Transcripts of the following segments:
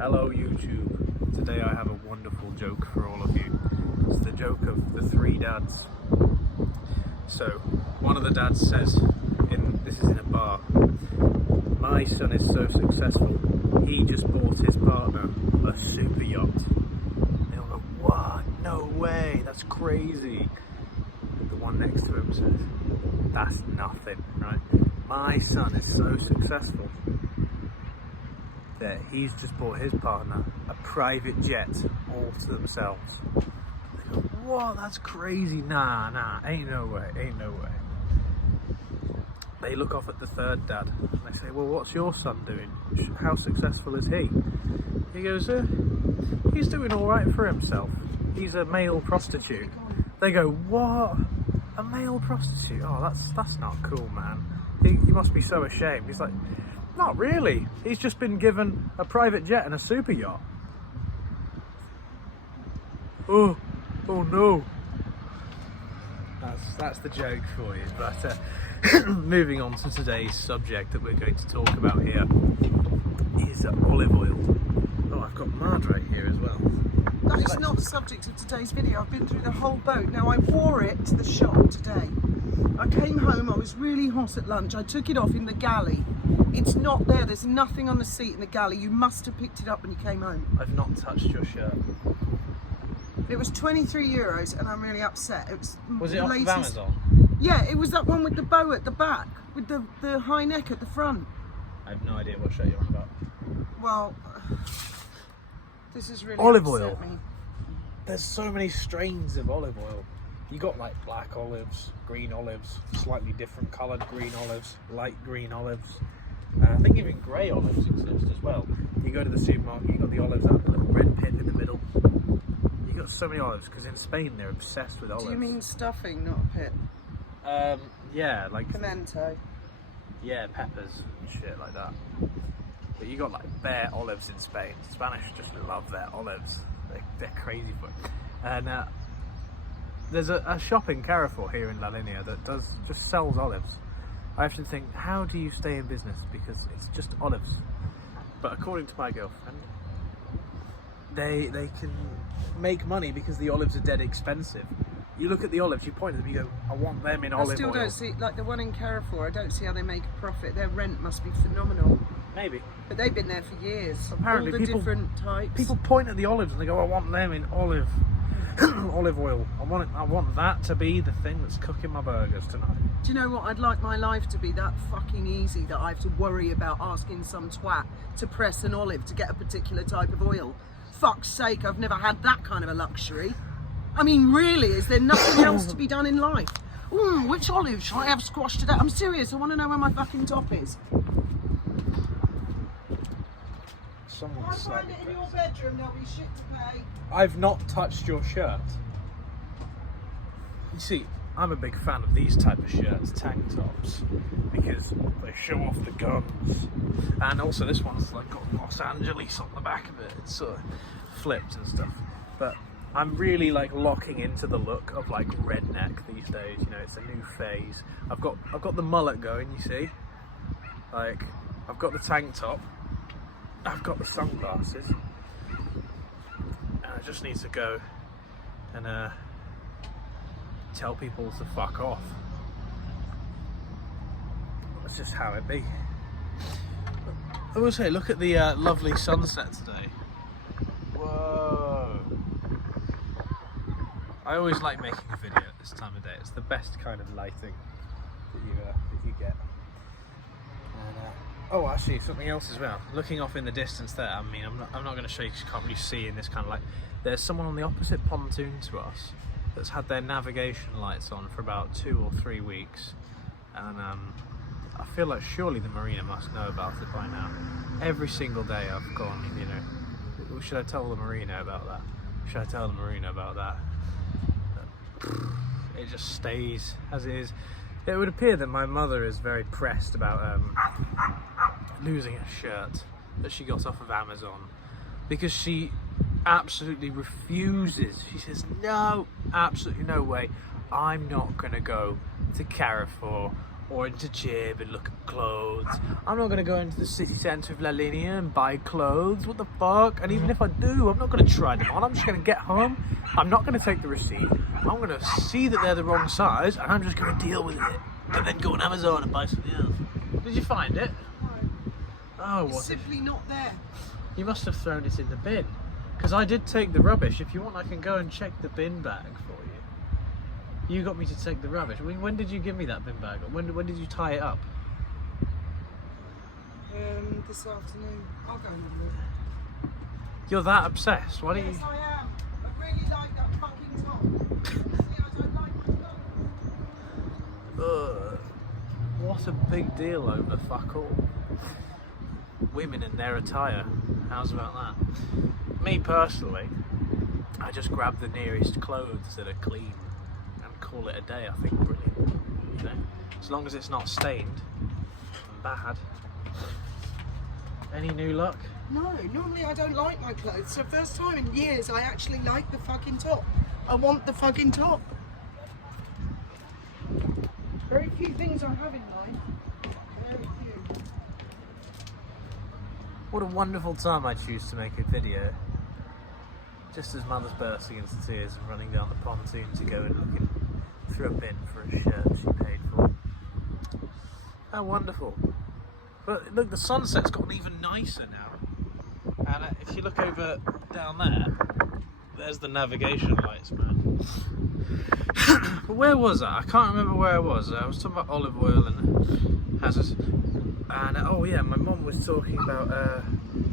Hello YouTube. Today I have a wonderful joke for all of you. It's the joke of the three dads. So one of the dads says, this is in a bar, "My son is so successful, he just bought his partner a super yacht." They all go, "What? No way, that's crazy." The one next to him says, "That's nothing, right? My son is so successful that he's just bought his partner a private jet all to themselves." They go, "What? That's crazy. Nah, ain't no way. They look off at the third dad and they say, "Well, what's your son doing? How successful is he?" He goes, "He's doing all right for himself. He's a male prostitute." They go, "What? A male prostitute? Oh, that's not cool, man. He must be so ashamed." He's like, "Not really. He's just been given a private jet and a super yacht." Oh no. That's the joke for you. But moving on to today's subject that we're going to talk about here is olive oil. Oh, I've got Mard right here as well. That is not the subject of today's video. I've been through the whole boat. Now, I wore it to the shop today. I came home, I was really hot at lunch. I took it off in the galley. It's not there. There's nothing on the seat in the galley. You must have picked it up when you came home. I've not touched your shirt. It was €23 and I'm really upset. Was it off of Amazon? Yeah, it was that one with the bow at the back, with the high neck at the front. I have no idea what shirt you're on about. Well, this is really olive upset oil. me. There's so many strains of olive oil. You got like black olives, green olives, slightly different coloured green olives, light green olives. I think even grey olives exist as well. You go to the supermarket, you got the olives out, the little red pit in the middle. You got so many olives because in Spain they're obsessed with olives. Do you mean stuffing, not a pit? Yeah, like Pimento. yeah, peppers and shit like that. But you got like bare olives in Spain. Spanish just love their olives. They're crazy for it. And there's a shop in Carrefour here in La Linea that just sells olives. I often think, how do you stay in business? Because it's just olives. But according to my girlfriend, they can make money because the olives are dead expensive. You look at the olives, you point at them, you go, "I want them in olive oil." I still don't see, like the one in Carrefour, I don't see how they make a profit. Their rent must be phenomenal. Maybe. But they've been there for years. Apparently all the different types. People point at the olives and they go, "I want them in olive oil. I want that to be the thing that's cooking my burgers tonight." Do you know what? I'd like my life to be that fucking easy that I have to worry about asking some twat to press an olive to get a particular type of oil. Fuck's sake, I've never had that kind of a luxury. I mean, really, is there nothing else to be done in life? Ooh, which olive shall I have squashed today? I'm serious, I want to know where my fucking top is. Someone's If I find it in your bedroom, there'll be shit to pay. I've not touched your shirt. You see, I'm a big fan of these type of shirts, tank tops, because they show off the guns. And also this one's like got Los Angeles on the back of it. It's sort of flipped and stuff. But I'm really like locking into the look of like redneck these days. You know, it's a new phase. I've got the mullet going, you see. Like, I've got the tank top. I've got the sunglasses. And I just need to go and tell people to fuck off. That's just how it be. I will say, look at the lovely sunset today. Whoa! I always like making a video at this time of day. It's the best kind of lighting that you get. And, oh, actually, something else as well. Looking off in the distance there. I mean, I'm not going to show you because you can't really see in this kind of light. There's someone on the opposite pontoon to us that's had their navigation lights on for about 2 or 3 weeks, and I feel like surely the marina must know about it by now. Every single day I've gone, you know, should I tell the marina about that? Should I tell the marina about that? It just stays as it is. It would appear that my mother is very pressed about losing a shirt that she got off of Amazon, because she absolutely refuses. She says, "No, absolutely no way. I'm not going to go to Carrefour or into Jib and look at clothes. I'm not going to go into the city centre of La Linea and buy clothes. What the fuck? And even if I do, I'm not going to try them on. I'm just going to get home. I'm not going to take the receipt. I'm going to see that they're the wrong size, and I'm just going to deal with it. And then go on Amazon and buy something else. Did you find it? Oh, It's what? simply not there. You must have thrown it in the bin. Because I did take the rubbish. If you want, I can go and check the bin bag for you. You got me to take the rubbish. When did you give me that bin bag? When did you tie it up? This afternoon. I'll go and have a look. You're that obsessed. Why don't you? Yes, I am. I really like that fucking top. See, I don't like the top. Ugh. What a big deal over fuck all. Women in their attire. How's about that? Me personally, I just grab the nearest clothes that are clean and call it a day. I think brilliant. You know, as long as it's not stained and bad. Any new luck? No, normally I don't like my clothes. So first time in years I actually like the fucking top. I want the fucking top. Very few things I have in life. Very few. What a wonderful time I choose to make a video. Just as Mother's bursting into tears and running down the pontoon to go and looking through a bin for a shirt she paid for. How wonderful. But look, the sunset's gotten even nicer now. And if you look over down there, there's the navigation lights, man. But where was I? I can't remember where I was. I was talking about olive oil and hazards. And oh yeah, my mum was talking about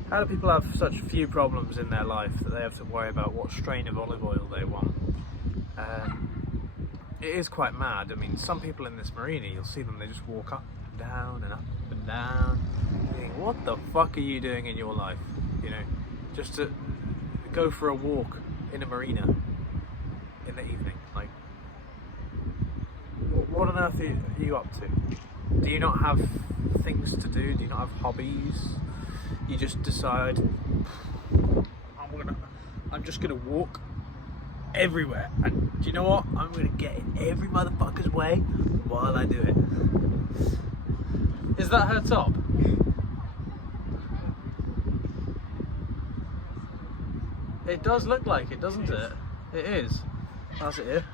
how do people have such few problems in their life that they have to worry about what strain of olive oil they want. It is quite mad. I mean, some people in this marina, you'll see them, they just walk up and down and up and down. You think, what the fuck are you doing in your life? You know, just to go for a walk in a marina in the evening. Like, what on earth are you up to? Do you not have things to do? Do you not have hobbies? You just decide, I'm just gonna walk everywhere, and do you know what? I'm gonna get in every motherfucker's way while I do it. Is that her top? It does look like it, doesn't it? It is. How's it here?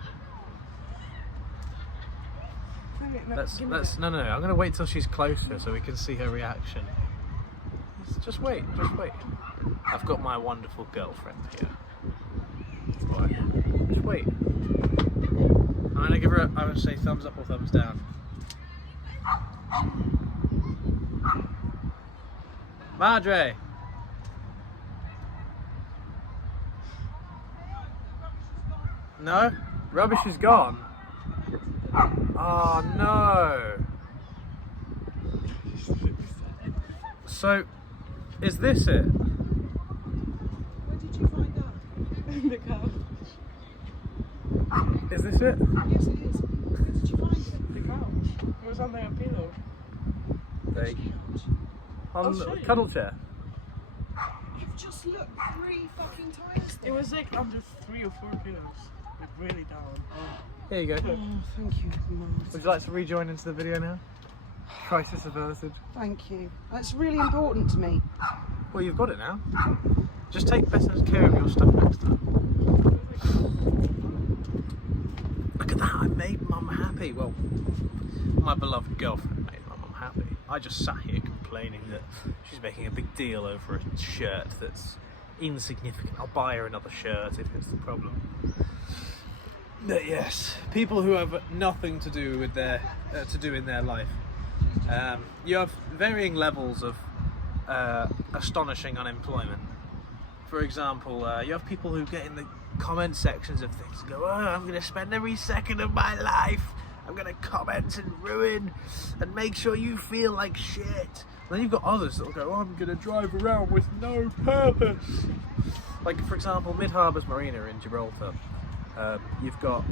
No, I'm gonna wait till she's closer so we can see her reaction. Just wait. I've got my wonderful girlfriend here. Right. Just wait. I'm gonna give her I'm gonna say thumbs up or thumbs down. Madre! No? Rubbish is gone? Oh no! So, is this it? Where did you find that? In the couch. Is this it? Yes, it is. Where did you find it? The couch. It was under a pillow. There you I'll on show the you. cuddle chair. You've just looked 3 fucking times. It was like under 3 or 4 pillows. Like really down. Here you go. Oh, thank you, Mum. Would you like to rejoin into the video now? Crisis averted. Thank you. That's really important to me. Well, you've got it now. Just take better care of your stuff next time. Look at that, I made Mum happy. Well, my beloved girlfriend made my Mum happy. I just sat here complaining that she's making a big deal over a shirt that's insignificant. I'll buy her another shirt if it's the problem. But yes, people who have nothing to do with their in their life. You have varying levels of astonishing unemployment. For example, you have people who get in the comment sections of things and go, oh, I'm going to spend every second of my life, I'm going to comment and ruin and make sure you feel like shit. And then you've got others that will go, oh, I'm going to drive around with no purpose. Like, for example, Mid Harbours Marina in Gibraltar. You've got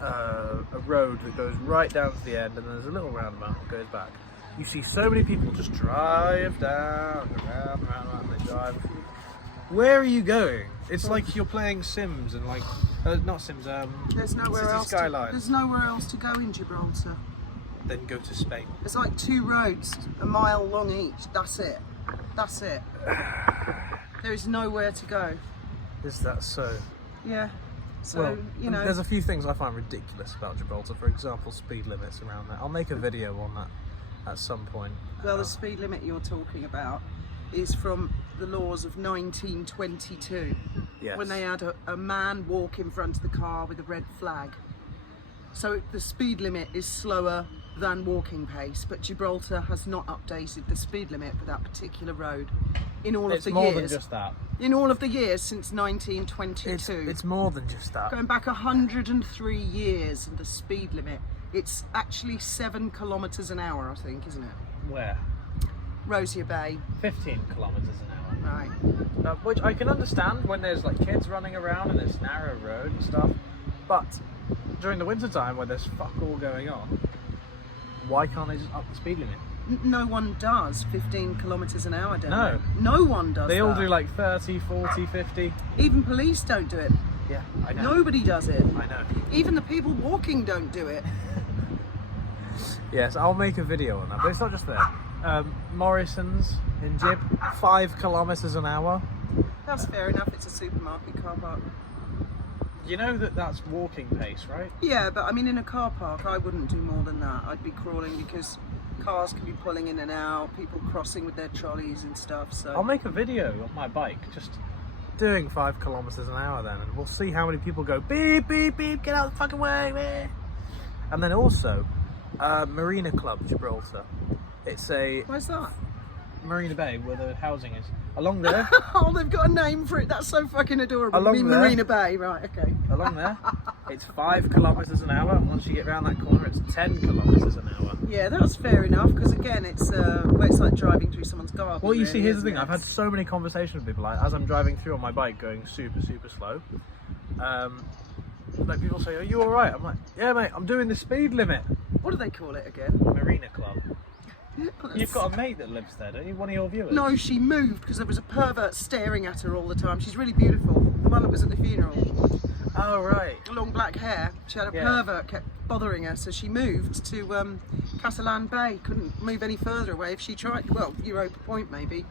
a road that goes right down to the end, and there's a little roundabout that goes back. You see so many people just drive down, around, they drive. Where are you going? It's like you're playing Sims and like, not Sims, There's nowhere City else. Skylines. There's nowhere else to go in Gibraltar. then go to Spain. There's like 2 roads, a mile long each. That's it. That's it. There is nowhere to go. Is that so? Yeah. So, Well, you know. there's a few things I find ridiculous about Gibraltar. For example, speed limits around there. I'll make a video on that at some point. Well, the speed limit you're talking about is from the laws of 1922, Yes. when they had a man walk in front of the car with a red flag. So the speed limit is slower than walking pace, but Gibraltar has not updated the speed limit for that particular road in all It's of the more years. than just that. In all of the years since 1922. It's more than just that. Going back 103 years, and the speed limit, it's actually 7 kilometres an hour, I think, isn't it? Where? Rosier Bay, 15 kilometres an hour. right. Which I can understand when there's like kids running around and there's narrow road and stuff, but during the winter time where there's fuck all going on, why can't they just up the speed limit? No one does 15 kilometres an hour down No. there. No one does They all that. do like 30, 40, 50. Even police don't do it. Yeah, I know. Nobody does it. I know. Even the people walking don't do it. Yes, I'll make a video on that, but it's not just there. Morrison's in Gib, 5 kilometres an hour. That's fair enough, it's a supermarket car park. You know that that's walking pace, right? Yeah, but I mean, in a car park, I wouldn't do more than that. I'd be crawling because cars can be pulling in and out, people crossing with their trolleys and stuff. So I'll make a video on my bike, just doing 5 kilometres an hour then, and we'll see how many people go beep, beep, beep, get out of the fucking way, man. And then also, Marina Club, Gibraltar. It's a where's that? Marina Bay where the housing is. Along there, Oh, they've got a name for it. That's so fucking adorable. Along You mean there. Marina Bay, right? Okay. along there, it's 5 kilometres an hour, and once you get round that corner, it's 10 kilometres an hour. Yeah, that's fair enough. Because again, it's like driving through someone's garden. Well, you see, really, here's the isn't thing. it? I've had so many conversations with people, like, as I'm driving through on my bike, going super, super slow. Like people say, "Are you all right?" I'm like, "Yeah, mate. I'm doing the speed limit." What do they call it again? Marina Club. You've got a mate that lives there, don't you? One of your viewers. No, she moved because there was a pervert staring at her all the time. She's really beautiful. The one that was at the funeral. Oh right. Long black hair. She had a Yeah. pervert kept bothering her, so she moved to Catalan Bay. Couldn't move any further away if she tried. Well, Europa Point maybe.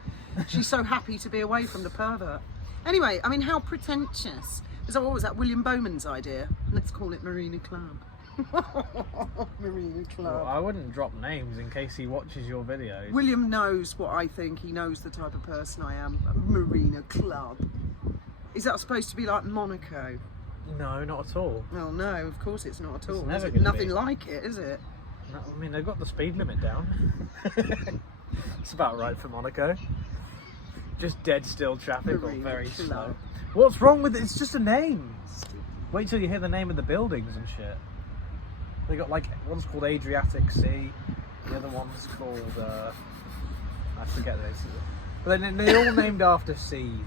She's so happy to be away from the pervert. Anyway, I mean, how pretentious. What was that? William Bowman's idea? Let's call it Marina Club. Marina Club. Well, I wouldn't drop names in case he watches your videos. William knows what I think. He knows the type of person I am. Marina Club. Is that supposed to be like Monaco? No, not at all. Well, no, of course it's not at all. never Is it? gonna Nothing be. like it, is it? No, I mean, they've got the speed limit down. It's about right for Monaco. Just dead still traffic or Marina very Club. slow. What's wrong with it? It's just a name. Wait till you hear the name of the buildings and shit. They got like, one's called Adriatic Sea, the other one's called, I forget this. But they're all named after seas.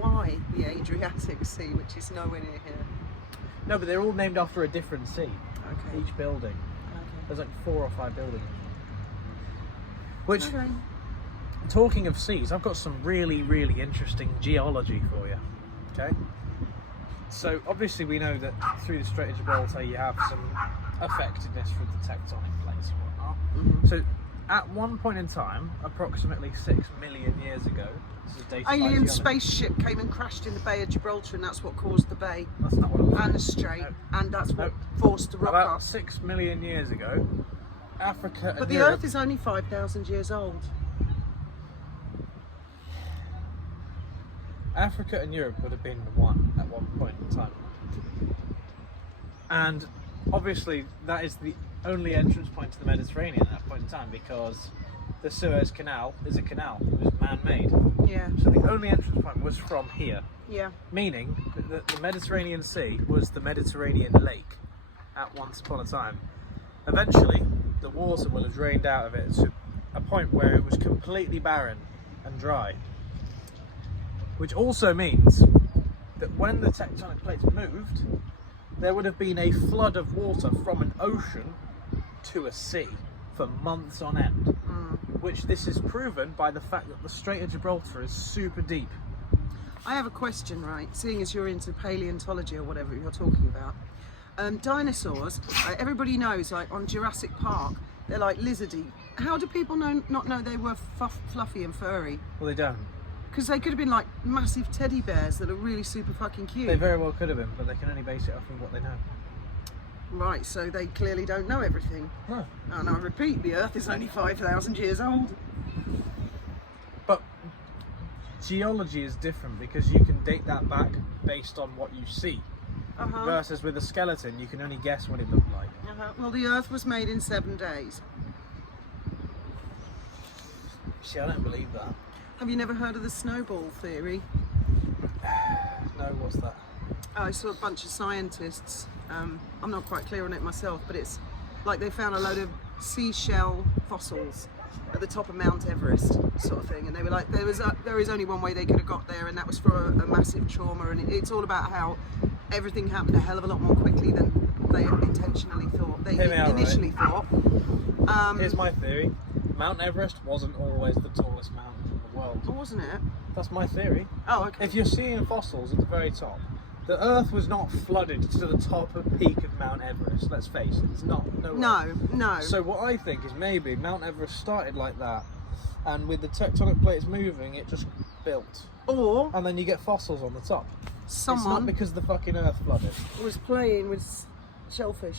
Why the Adriatic Sea, which is nowhere near here? No, but they're all named after a different sea. Okay. Each building. Okay. There's like 4 or 5 buildings. Which, Okay. talking of seas, I've got some really, really interesting geology for you. Okay? So obviously we know that through the Strait of Gibraltar you have some effectiveness from the tectonic plates and whatnot. Mm-hmm. So at one point in time, approximately 6 million years ago, this is dated by Alien geology. spaceship came and crashed in the Bay of Gibraltar, and that's what caused the bay That's not what it was. and the strait, No. and that's what No. forced the rock About off. 6 million years ago, Africa But and the Europe... Earth is only 5,000 years old. Africa and Europe would have been one at one point in time. And obviously that is the only entrance point to the Mediterranean at that point in time, because the Suez Canal is a canal. It was man-made. Yeah, So the only entrance point was from here, yeah. meaning that the Mediterranean Sea was the Mediterranean lake at once upon a time. Eventually, the water will have drained out of it to a point where it was completely barren and dry. Which also means that when the tectonic plates moved, there would have been a flood of water from an ocean to a sea for months on end. Which this is proven by the fact that the Strait of Gibraltar is super deep. I have a question, right? Seeing as you're into paleontology or whatever you're talking about. Dinosaurs, everybody knows, like on Jurassic Park, They're like lizardy. How do people not know they were fluffy and furry? Well, they don't. Because they could have been like massive teddy bears that are really super fucking cute. They very well could have been, but they can only base it off of what they know. Right, so they clearly don't know everything. No. And I repeat, the Earth is only 5,000 years old. But geology is different because you can date that back based on what you see. Versus with a skeleton, you can only guess what it looked like. Well, the Earth was made in 7 days. See, I don't believe that. Have you never heard of the snowball theory? No, what's that? I saw a bunch of scientists. I'm not quite clear on it myself, but it's like they found a load of seashell fossils at the top of Mount Everest, sort of thing. And they were like, there is only one way they could have got there, and that was for a massive trauma. And it's all about how everything happened a hell of a lot more quickly than they intentionally thought. They initially thought. Here's my theory. Mount Everest wasn't always the tallest mountain in the world. Oh, wasn't it? That's my theory. Oh, okay. If you're seeing fossils at the very top, the Earth was not flooded to the top of peak of Mount Everest. Let's face it, it's not. No. So what I think is maybe Mount Everest started like that, and with the tectonic plates moving, it just built. Or And then you get fossils on the top. It's someone not because the fucking Earth flooded. was playing with shellfish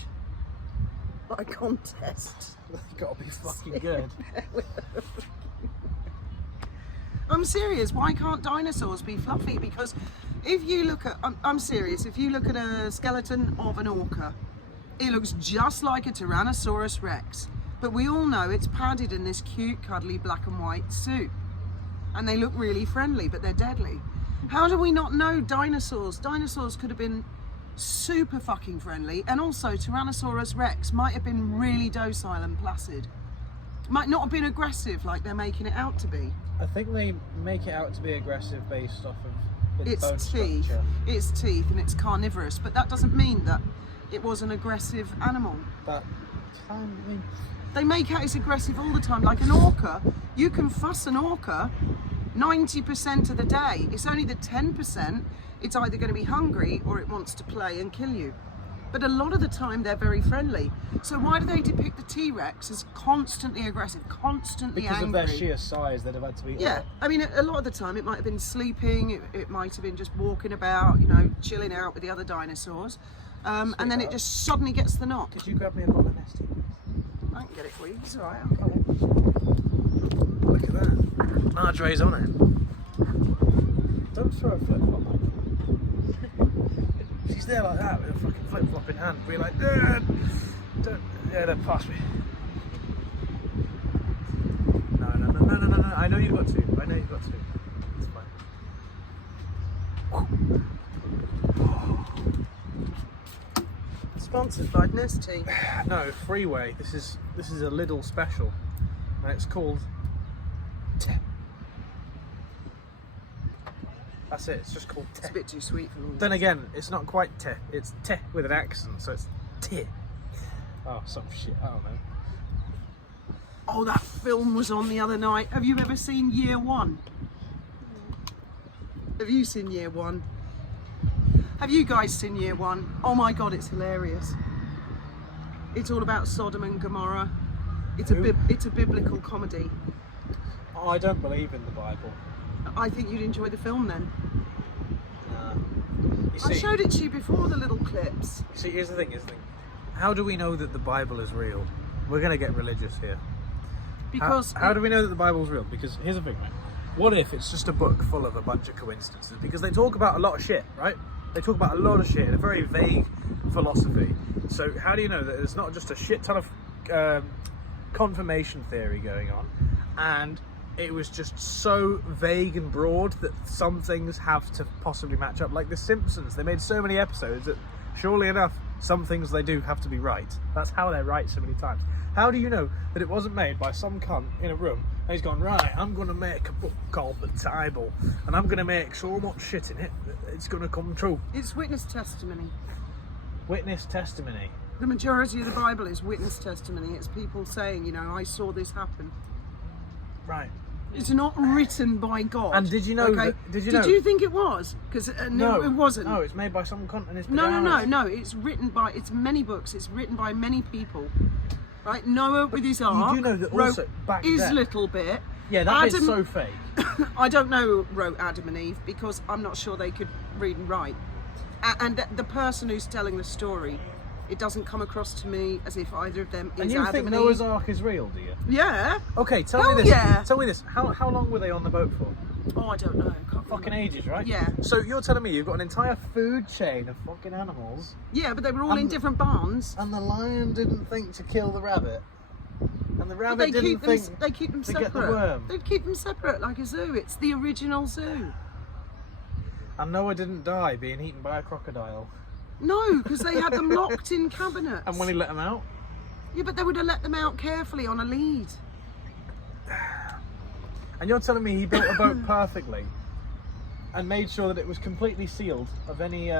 by contest. They've got to be fucking good. I'm serious. Why can't dinosaurs be fluffy? Because if you look at, I'm serious. If you look at a skeleton of an orca, it looks just like a Tyrannosaurus Rex. But we all know it's padded in this cute, cuddly black and white suit, and they look really friendly, but they're deadly. How do we not know dinosaurs? Dinosaurs could have been super fucking friendly, and also Tyrannosaurus Rex might have been really docile and placid. Might not have been aggressive like they're making it out to be. I think they make it out to be aggressive based off of its bone teeth. structure. It's teeth, and it's carnivorous, but that doesn't mean that it was an aggressive animal. But I mean, They make out it's aggressive all the time. Like an orca, you can fuss an orca 90% of the day. It's only the 10% it's either going to be hungry or it wants to play and kill you. But a lot of the time they're very friendly. So why do they depict the T-Rex as constantly aggressive, constantly because angry? of their sheer size, they'd have had to be. Yeah, I mean, a lot of the time it might have been sleeping, it might have been just walking about, chilling out with the other dinosaurs. And then it just suddenly gets the knock. Could you grab me a bottle of Nesty? I can get it for you, it's alright, I'll get it. Look at that. Marjorie's on it. Don't throw a flip flop. She's there like that with a fucking flip flop in hand. Be like, don't pass me. No. I know you've got two. It's fine. Sponsored by Nesty. No, Freeway. This is a Lidl special, and it's called Te. That's it. It's just called Te. It's a bit too sweet for me. Then again, it's not quite Te. It's Te with an accent, so it's Te. Oh, some shit. I don't know. Oh, that film was on the other night. Have you ever seen Year One? Have you seen Year One? Have you guys seen Year One? Oh my God, it's hilarious. It's all about Sodom and Gomorrah. It's a biblical comedy. Oh, I don't believe in the Bible. I think you'd enjoy the film then. You see, I showed it to you before, the little clips. you see, here's the thing. How do we know that the Bible is real? We're going to get religious here. Because How do we know that the Bible's real? Because here's the thing, right? What if it's just a book full of a bunch of coincidences? Because they talk about a lot of shit, right? They talk about a lot of shit in a very vague philosophy. So how do you know that there's not just a shit ton of confirmation theory going on, and it was just so vague and broad that some things have to possibly match up? Like The Simpsons, they made so many episodes that surely enough, some things they do have to be right. That's how they're right so many times. How do you know that it wasn't made by some cunt in a room and he's gone, right, I'm going to make a book called the Bible and I'm going to make so much shit in it that it's going to come true? it's witness testimony. Witness testimony. The majority of the Bible is witness testimony. It's people saying, I saw this happen. Right. It's not written by God. And did you know Okay? did you Did know? you think it was? Because no, it wasn't. No, it's made by some cunt in his No. pajamas. It's written by. It's many books. It's written by many people. right? Noah with his ark. You do know that wrote also back his then. little bit. Yeah, that bit's Adam- so fake. I don't know who wrote Adam and Eve because I'm not sure they could read and write. And the person who's telling the story, it doesn't come across to me as if either of them is And you Adam think and Noah's Eve. Ark is real, do you? Yeah. Okay, tell Hell me this. yeah. Tell me this. How long were they on the boat for? Oh, I don't know. Can't Fucking remember. ages, right? Yeah. So you're telling me you've got an entire food chain of fucking animals, Yeah, but they were all in different barns. and the lion didn't think to kill the rabbit, and the But rabbit they didn't keep them. think They keep them to get the separate. worm. They keep them separate like a zoo. It's the original zoo. And Noah didn't die being eaten by a crocodile. No, because they had them locked in cabinets. And when he let them out, Yeah, but they would have let them out carefully on a lead. and you're telling me he built a boat perfectly, and made sure that it was completely sealed of any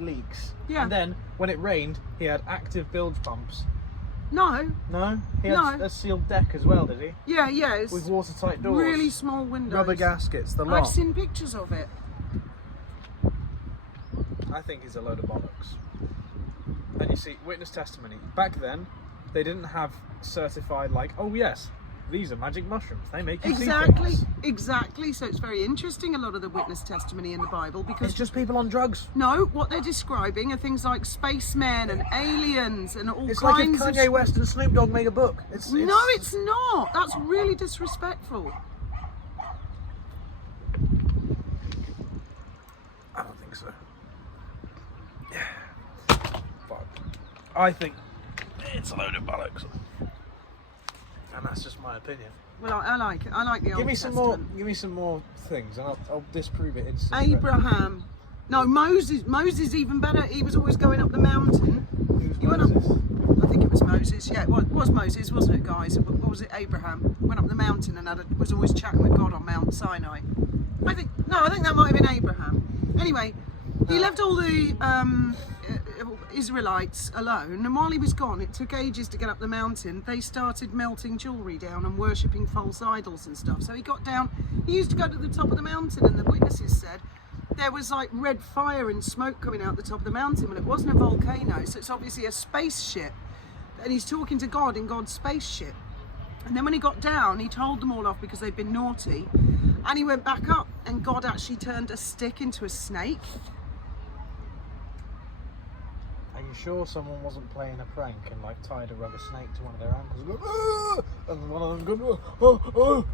leaks. Yeah. And then when it rained, he had active bilge pumps. No. No, he had No. a sealed deck as well, did he? Yeah, yeah. It's With watertight doors, really small windows. rubber gaskets, the lot. I've seen pictures of it. I think it's a load of bollocks. And you see, witness testimony. Back then, they didn't have certified, like, oh yes, these are magic mushrooms. They make you Exactly, see things. exactly. So it's very interesting, a lot of the witness testimony in the Bible, because It's just people on drugs. no, what they're describing are things like spacemen and aliens and all It's like if kinds Kanye of... West and Snoop Dogg made a book. No, it's not. That's really disrespectful. I don't think so. Yeah. Fuck. I think it's a load of bollocks. And that's just my opinion. Well, I like it. I like the Old Give me some more. Testament. Give me some more things, and I'll disprove it instantly. Abraham. No, Moses. Moses even better. He was always going up the mountain. Who's He went up. Moses? I think it was Moses. Yeah, it was Moses, wasn't it, guys? What was it? Abraham went up the mountain and was always chatting with God on Mount Sinai. I think that might have been Abraham. Anyway, he left all the Israelites alone, and while he was gone, it took ages to get up the mountain. They started melting jewellery down and worshipping false idols and stuff. So he got down. He used to go to the top of the mountain, and the witnesses said there was like red fire and smoke coming out the top of the mountain, but it wasn't a volcano, so it's obviously a spaceship. And he's talking to God in God's spaceship. And then when he got down, he told them all off because they'd been naughty. And he went back up, and God actually turned a stick into a snake. Are you sure someone wasn't playing a prank and like tied a rubber snake to one of their ankles and, go, "Ah!" and one of them going, "Oh, oh."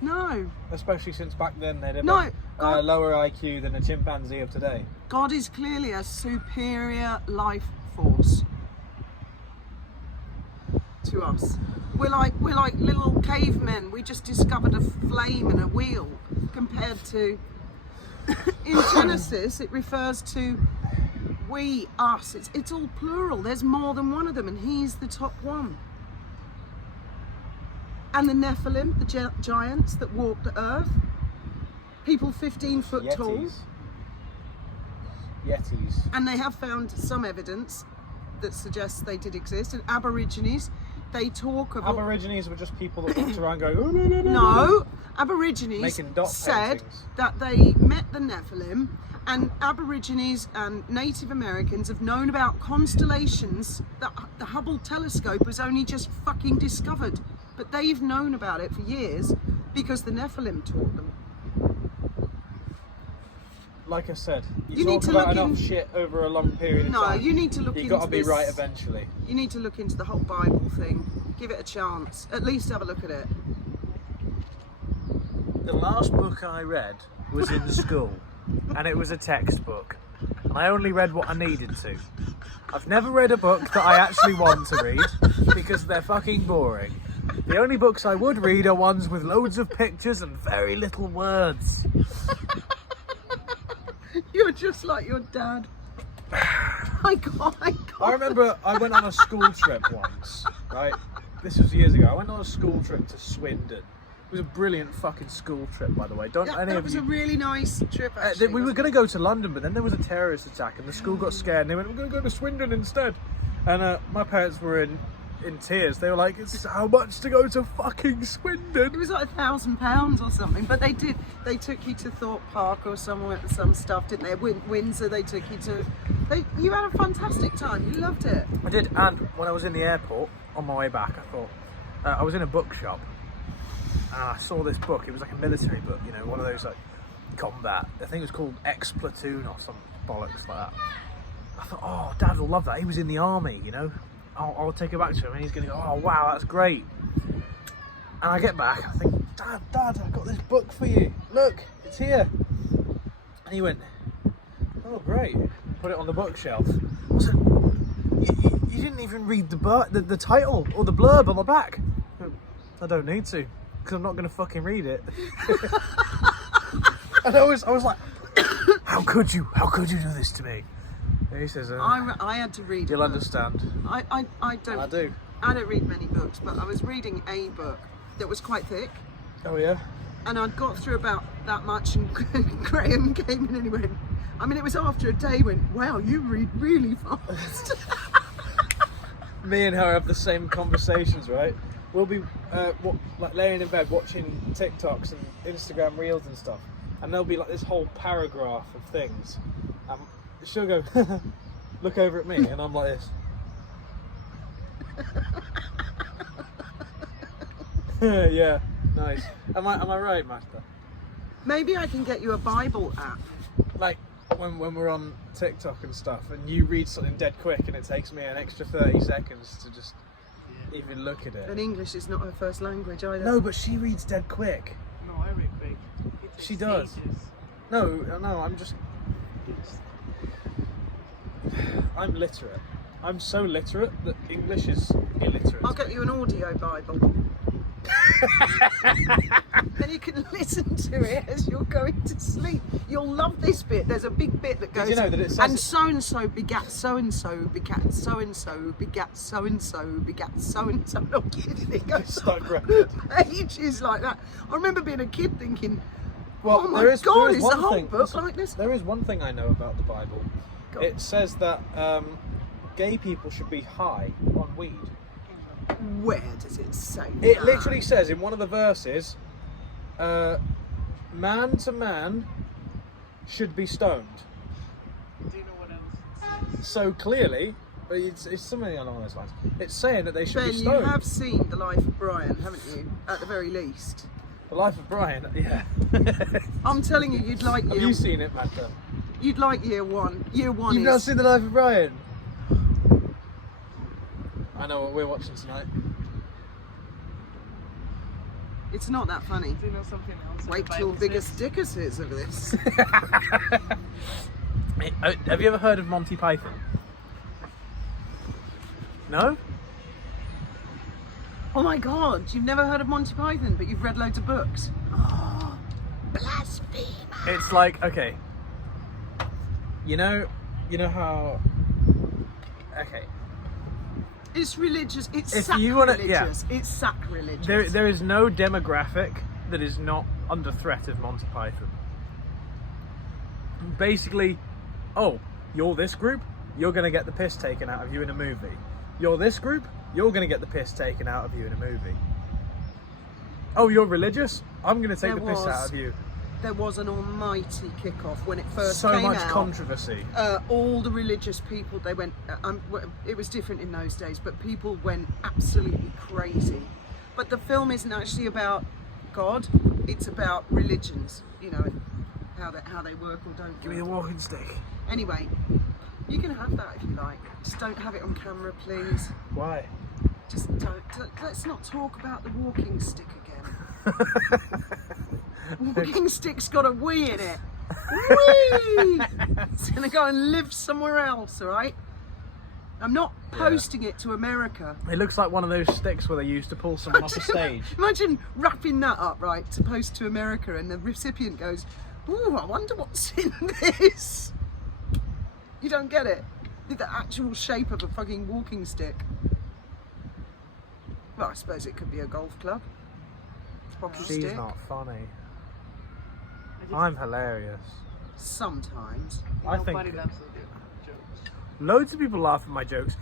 No. Especially since back then they'd have No, a God- lower IQ than a chimpanzee of today. God is clearly a superior life force to us. We're like little cavemen. We just discovered a flame and a wheel compared to in Genesis it refers to we, us. It's all plural. There's more than one of them, and he's the top one. And the Nephilim, the giants that walked the earth, people 15 foot tall. Yetis. And they have found some evidence that suggests they did exist. And Aborigines, they talk of... Aborigines were just people that walked around going, "Oh, no, no, no, no." No, Aborigines Making dot said paintings. that they met the Nephilim, and Aborigines and Native Americans have known about constellations that the Hubble telescope has only just fucking discovered. But they've known about it for years because the Nephilim taught them. Like I said, You you need talk to about look enough in- shit over a long period of No, time. you need to look You've into got to be this. right eventually. You need to look into the whole Bible thing. Give it a chance. At least have a look at it. The last book I read was in school, and it was a textbook. And I only read what I needed to. I've never read a book that I actually want to read because they're fucking boring. The only books I would read are ones with loads of pictures and very little words. You're just like your dad. I can't. I remember I went on a school trip once, right? This was years ago. I went on a school trip to Swindon. It was a brilliant fucking school trip, by the way. Don't Yeah, any that of was you... a really nice trip, actually. we were going to go to London, but then there was a terrorist attack and the school got scared and they went, "We're going to go to Swindon instead." And my parents were in in tears. They were like, "It's how much to go to fucking Swindon?" It was like £1,000 or something. But they did. They took you to Thorpe Park or somewhere and some stuff, didn't they? Windsor. They took you to. You had a fantastic time. You loved it. I did, and when I was in the airport on my way back, I thought I was in a bookshop and I saw this book. It was like a military book, you know, one of those like combat. I think it was called X Platoon or some bollocks like that. I thought, oh, Dad will love that. He was in the army, you know. I'll take it back to him, and he's gonna go, oh wow, that's great. And I get back, I think, Dad, I got this book for you. Look, it's here. And he went, oh great. Put it on the bookshelf. I was like, you didn't even read the title or the blurb on the back. I don't need to, because I'm not going to fucking read it. And I was like, how could you do this to me? And he says, I had to read. You'll understand. I don't. I do. I don't read many books, but I was reading a book that was quite thick. Oh yeah. And I'd got through about that much, and Graham came in and he went. I mean, it was after a day. Went, wow, you read really fast. Me and her have the same conversations, right? We'll be like laying in bed watching TikToks and Instagram reels and stuff, and there'll be like this whole paragraph of things. She'll go, look over at me, and I'm like this. Yeah, nice. Am I right, Master? Maybe I can get you a Bible app. Like when we're on TikTok and stuff, and you read something dead quick, and it takes me an extra 30 seconds to just even look at it. And English is not her first language either. No, but she reads dead quick. No, I read quick. She does. No, I'm just. I'm literate. I'm so literate that English is illiterate. I'll get you an audio Bible. Then you can listen to it as you're going to sleep. You'll love this bit. There's a big bit that goes. Did you know that it says? And so and so begat so and so begat so and so begat so and so begat so and so. I'm not kidding. It goes Stuck on right. pages like that. I remember being a kid thinking, Well, "Oh my there is God, is the one whole thing, book like this?" There is one thing I know about the Bible. Go on. It says that gay people should be high on weed. Where does it say? It that? literally says in one of the verses, man to man should be stoned. Do you know what else it says? So clearly, it's something along those lines. It's saying that they should Ben, be you stoned. have seen The Life of Brian, haven't you? At the very least. The Life of Brian, yeah. I'm telling you, you'd like Have year. you seen it, Magda? You'd like year one. Year one You've is. not seen The Life of Brian? I know what we're watching tonight. It's not that funny. Do you know something else? Wait the till Bible biggest says? Dickus hears of this. Have you ever heard of Monty Python? No? Oh my God! You've never heard of Monty Python, but you've read loads of books. Oh, blasphemer! It's like, okay. You know how. Okay. It's religious. It's If sacrilegious. you wanna- yeah. It's sacrilegious. There is no demographic that is not under threat of Monty Python. Basically, oh, you're this group, you're going to get the piss taken out of you in a movie. You're this group, you're going to get the piss taken out of you in a movie. Oh, you're religious? I'm going to take the piss out of you. There was an almighty kickoff when it first So came much out. controversy. All the religious people, they went, it was different in those days, but people went absolutely crazy. But the film isn't actually about God, it's about religions, you know, how they work or don't Give me the work. walking stick. Anyway, you can have that if you like. Just don't have it on camera, please. Why? Just don't. Let's not talk about the walking stick again. Walking stick's got a wee in it. Wee! It's gonna go and live somewhere else, alright? I'm not posting it to America. It looks like one of those sticks where they used to pull someone off a stage. Imagine wrapping that up, right, to post to America, and the recipient goes, "Ooh, I wonder what's in this." You don't get it. The actual shape of a fucking walking stick. Well, I suppose it could be a golf club. Hockey She's stick. not funny. I just- I'm hilarious. Sometimes. You I know, think- Buddy loves to do jokes. Loads of people laugh at my jokes.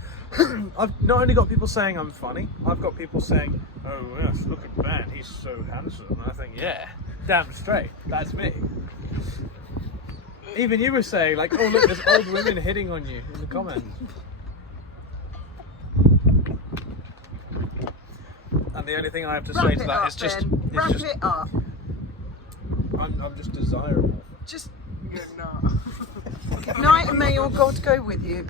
I've not only got people saying I'm funny, I've got people saying, oh yes, look at Ben, he's so handsome. And I think, yeah, damn straight, that's me. Even you were saying, like, oh look, there's old women hitting on you in the comments. And the only thing I have to say to that is just, wrap it up. I'm just desirable. Just You're not. good night and may your God go with you.